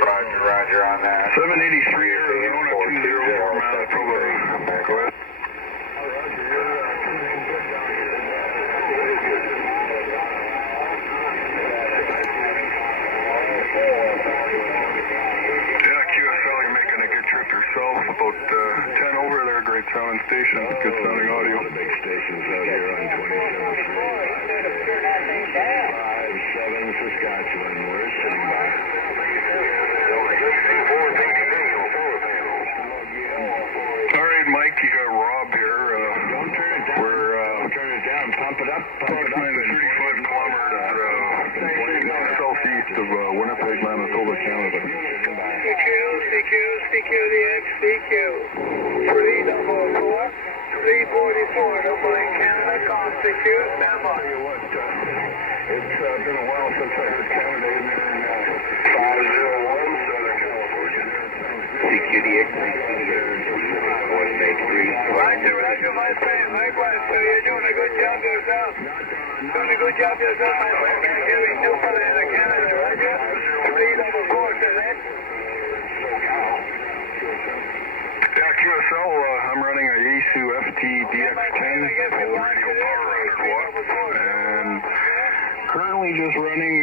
Roger, roger on that. 783 Arizona 204 Manitoba. Go ahead. Yeah, QSL, you're making a good trip yourself. About 10 over there, great sounding station, good sounding audio. Big stations out here on 27th Street. 57 Saskatchewan. We're sitting by. All right, Mike, you got Rob here. Don't turn it down. Don't turn it down. Pump it up. Pump it up. 35 kilometers southeast of Winnipeg, Manitoba, Canada. CQDX, CQ, 344, 344, Dublin, Canada, call CQ, stand by. It's been a while since I heard Canada in there in 501 Southern California. CQDX, Roger, roger, my friend, likewise, so you're doing a good job yourself. Doing a good job yourself, my friend, Thanksgiving, new fella in Canada, roger. 344, says it. Yeah, QSL, I'm running a Yaesu FT-818ND Cb, full radio power 100 watt, and currently just running